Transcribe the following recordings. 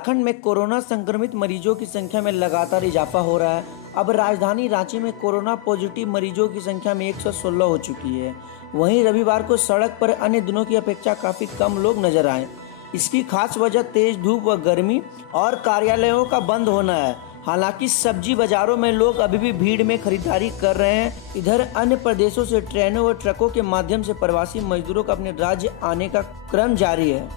झारखंड में कोरोना संक्रमित मरीजों की संख्या में लगातार इजाफा हो रहा है। अब राजधानी रांची में कोरोना पॉजिटिव मरीजों की संख्या में 116 हो चुकी है। वहीं रविवार को सड़क पर अन्य दिनों की अपेक्षा काफ़ी कम लोग नजर आए। इसकी खास वजह तेज धूप व गर्मी और कार्यालयों का बंद होना है। हालांकि सब्जी बाजारों में लोग अभी भी भीड़ में खरीदारी कर रहे हैं। इधर अन्य प्रदेशों से ट्रेनों व ट्रकों के माध्यम से प्रवासी मजदूरों का अपने राज्य आने का क्रम जारी है।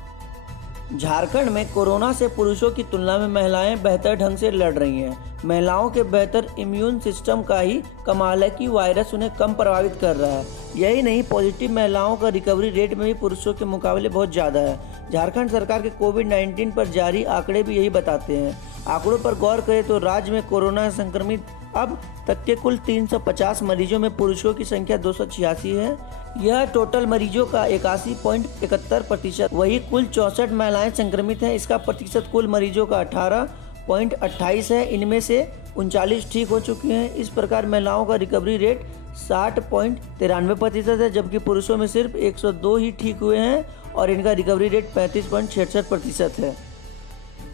झारखंड में कोरोना से पुरुषों की तुलना में महिलाएं बेहतर ढंग से लड़ रही हैं। महिलाओं के बेहतर इम्यून सिस्टम का ही कमाल है कि वायरस उन्हें कम प्रभावित कर रहा है। यही नहीं, पॉजिटिव महिलाओं का रिकवरी रेट में भी पुरुषों के मुकाबले बहुत ज़्यादा है। झारखंड सरकार के कोविड-19 पर जारी आंकड़े भी यही बताते हैं। आंकड़ों पर गौर करें तो राज्य में कोरोना संक्रमित अब तक के कुल 350 मरीजों में पुरुषों की संख्या 286 है। यह टोटल मरीजों का 81.71%। वही कुल 64 महिलाएं संक्रमित हैं। इसका प्रतिशत कुल मरीजों का 18.28 है। इनमें से 39 ठीक हो चुके हैं। इस प्रकार महिलाओं का रिकवरी रेट 60.93% है, जबकि पुरुषों में सिर्फ 102 ही ठीक हुए हैं और इनका रिकवरी रेट 35.66% है।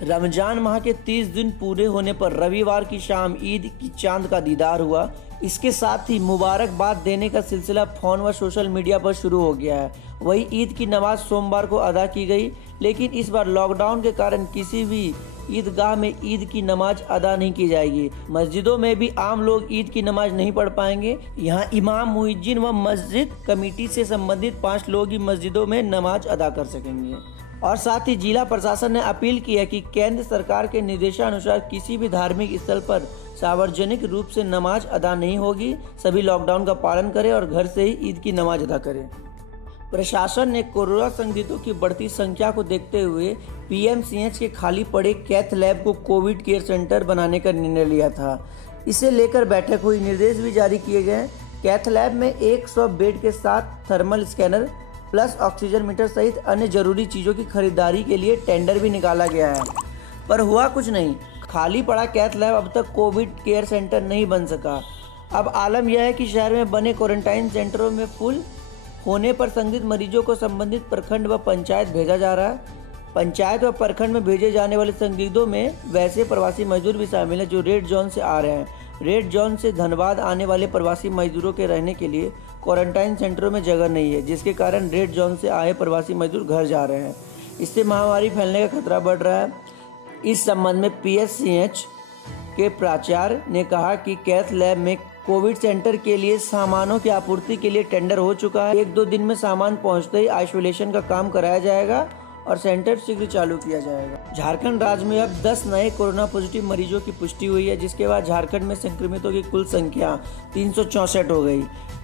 रमजान माह के 30 दिन पूरे होने पर रविवार की शाम ईद की चांद का दीदार हुआ। इसके साथ ही मुबारकबाद देने का सिलसिला फोन व सोशल मीडिया पर शुरू हो गया है। वही ईद की नमाज सोमवार को अदा की गई, लेकिन इस बार लॉकडाउन के कारण किसी भी ईदगाह में ईद की नमाज अदा नहीं की जाएगी। मस्जिदों में भी आम लोग ईद की नमाज नहीं पढ़ पाएंगे। यहाँ इमाम, मुइज्जिन व मस्जिद कमेटी से संबंधित 5 लोग ही मस्जिदों में नमाज अदा कर सकेंगे। और साथ ही जिला प्रशासन ने अपील की है कि केंद्र सरकार के निर्देशानुसार किसी भी धार्मिक स्थल पर सार्वजनिक रूप से नमाज अदा नहीं होगी। सभी लॉकडाउन का पालन करें और घर से ही ईद की नमाज अदा करें। प्रशासन ने कोरोना संक्रमितों की बढ़ती संख्या को देखते हुए पीएमसीएच के खाली पड़े कैथ लैब को कोविड केयर सेंटर बनाने का निर्णय लिया था। इसे लेकर बैठक हुई, निर्देश भी जारी किए गए। कैथ लैब में 100 बेड के साथ thermal scanner plus oxygen meter सहित अन्य जरूरी चीज़ों की खरीदारी के लिए टेंडर भी निकाला गया है, पर हुआ कुछ नहीं। खाली पड़ा कैथ लैब अब तक कोविड केयर सेंटर नहीं बन सका। अब आलम यह है कि शहर में बने क्वारंटाइन सेंटरों में फुल होने पर संदिग्ध मरीजों को संबंधित प्रखंड व पंचायत भेजा जा रहा है। पंचायत व प्रखंड में भेजे जाने वाले संदिग्धों में वैसे प्रवासी मजदूर भी शामिल हैं जो रेड जोन से आ रहे हैं। रेड जोन से धनबाद आने वाले प्रवासी मजदूरों के रहने के लिए क्वारंटाइन सेंटरों में जगह नहीं है, जिसके कारण रेड जोन से आए प्रवासी मजदूर घर जा रहे हैं। इससे महामारी फैलने का खतरा बढ़ रहा है। इस संबंध में पीएमसीएच के प्राचार्य ने कहा कि कैथ लैब में कोविड सेंटर के लिए सामानों की आपूर्ति के लिए टेंडर हो चुका है। 1-2 दिन में सामान पहुंचते ही आइसोलेशन का काम कराया जाएगा और सेंटर शीघ्र चालू किया जाएगा। झारखंड राज्य में अब 10 नए कोरोना पॉजिटिव मरीजों की पुष्टि हुई है, जिसके बाद झारखंड में संक्रमितों की कुल संख्या 364 हो गई।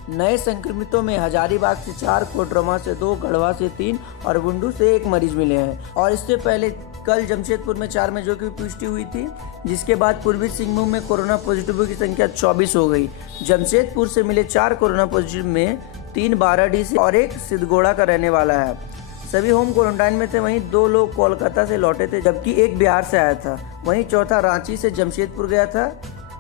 नए संक्रमितों में हजारीबाग से 4, कोडरमा से 2, गढ़वा से 3 और बुंडू से 1 मरीज मिले हैं। और इससे पहले कल जमशेदपुर में 4 मरीजों की पुष्टि हुई थी, जिसके बाद पूर्वी सिंहभूम में कोरोना पॉजिटिव की संख्या 24 हो गई। जमशेदपुर से मिले 4 कोरोना पॉजिटिव में 3 बाराडीह से और 1 सिद्धगोड़ा का रहने वाला है। सभी होम क्वारंटाइन में थे। वहीं 2 लोग कोलकाता से लौटे थे, जबकि 1 बिहार से आया था। वहीं चौथा रांची से जमशेदपुर गया था।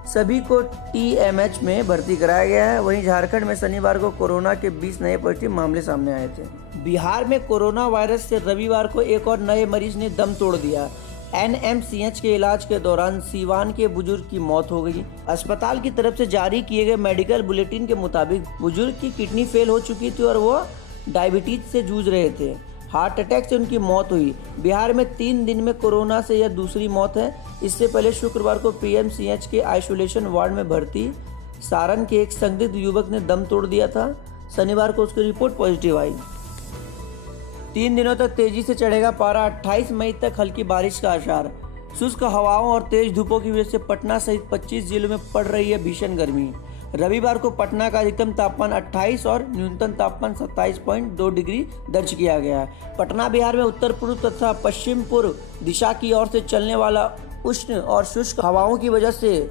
सभी को टीएमएच में भर्ती कराया गया है। वहीं झारखंड में शनिवार को कोरोना के 20 नए पॉजिटिव मामले सामने आए थे। बिहार में कोरोना वायरस से रविवार को एक और नए मरीज ने दम तोड़ दिया। एनएमसीएच के इलाज के दौरान सीवान के बुजुर्ग की मौत हो गई। अस्पताल की तरफ से जारी किए गए मेडिकल बुलेटिन के मुताबिक बुजुर्ग की किडनी फेल हो चुकी थी और वो डायबिटीज से जूझ रहे थे। हार्ट अटैक से उनकी मौत हुई। बिहार में 3 दिन में कोरोना से यह दूसरी मौत है। इससे पहले शुक्रवार को पीएमसीएच के आइसोलेशन वार्ड में भर्ती सारण के एक संदिग्ध युवक ने दम तोड़ दिया था। शनिवार को उसकी रिपोर्ट पॉजिटिव आई। 3 दिनों तक तेजी से चढ़ेगा पारा। 28 मई तक हल्की बारिश का आसार। शुष्क हवाओं और तेज धूपों की वजह से पटना सहित 25 जिलों में पड़ रही है भीषण गर्मी। रविवार को पटना का अधिकतम तापमान 28 और न्यूनतम तापमान 27.2 डिग्री दर्ज किया गया है। पटना बिहार में उत्तर पूर्व तथा पश्चिम पूर्व दिशा की ओर से चलने वाला उष्ण और शुष्क हवाओं की वजह से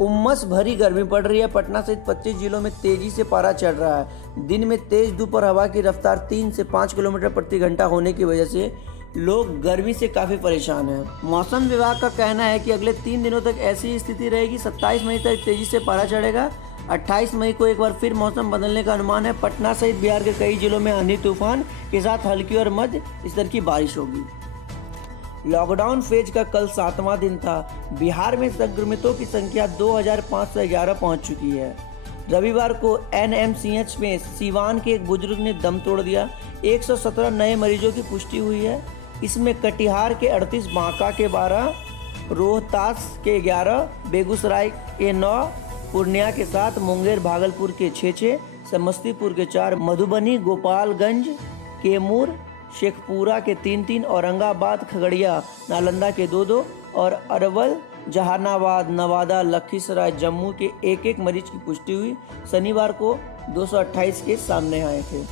उमस भरी गर्मी पड़ रही है। पटना सहित 25 जिलों में तेजी से पारा चढ़ रहा है। दिन में तेज धूप और हवा की रफ्तार 3 से 5 किलोमीटर प्रति घंटा होने की वजह से लोग गर्मी से काफी परेशान हैं। मौसम विभाग का कहना है कि अगले 3 दिनों तक ऐसी स्थिति रहेगी। 27 मई तक तेजी से पारा चढ़ेगा। 28 मई को एक बार फिर मौसम बदलने का अनुमान है। पटना सहित बिहार के कई जिलों में आंधी तूफान के साथ हल्की और मध्य स्तर की बारिश होगी। लॉकडाउन फेज का कल 7वां दिन था। बिहार में संक्रमितों की संख्या 2511 पहुंच चुकी है। रविवार को एनएमसीएच में सीवान के एक बुजुर्ग ने दम तोड़ दिया। 117 नए मरीजों की पुष्टि हुई है। इसमें कटिहार के 38, बांका के 12, रोहतास के 11, बेगूसराय के 9, पूर्णिया के 7, मुंगेर भागलपुर के 6, समस्तीपुर के 4, मधुबनी, गोपालगंज, कैमूर, शेखपुरा के 3, औरंगाबाद, खगड़िया, नालंदा के 2 और अरवल, जहानाबाद, नवादा, लखीसराय, जम्मू के 1 मरीज की पुष्टि हुई। शनिवार को 228 केस सामने आए थे।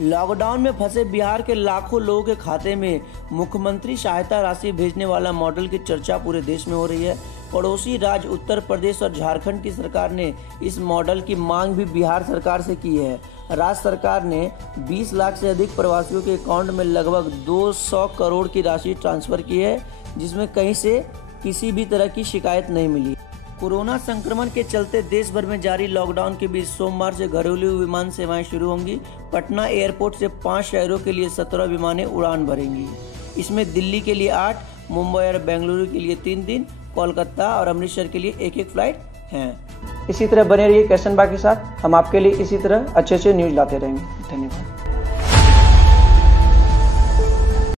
लॉकडाउन में फंसे बिहार के लाखों लोगों के खाते में मुख्यमंत्री सहायता राशि भेजने वाला मॉडल की चर्चा पूरे देश में हो रही है। पड़ोसी राज्य उत्तर प्रदेश और झारखंड की सरकार ने इस मॉडल की मांग भी बिहार सरकार से की है। राज्य सरकार ने 20 लाख से अधिक प्रवासियों के अकाउंट में लगभग 200 करोड़ की राशि ट्रांसफर की है, जिसमें कहीं से किसी भी तरह की शिकायत नहीं मिली। कोरोना संक्रमण के चलते देश भर में जारी लॉकडाउन के बीच सोमवार से घरेलू विमान सेवाएं शुरू होंगी। पटना एयरपोर्ट से 5 शहरों के लिए 17 विमानें उड़ान भरेंगी। इसमें दिल्ली के लिए 8, मुंबई और बेंगलुरु के लिए 3, कोलकाता और अमृतसर के लिए 1 फ्लाइट हैं। इसी तरह बने रहिए कैशन बा के साथ। हम आपके लिए इसी तरह अच्छे न्यूज़ लाते रहेंगे। धन्यवाद।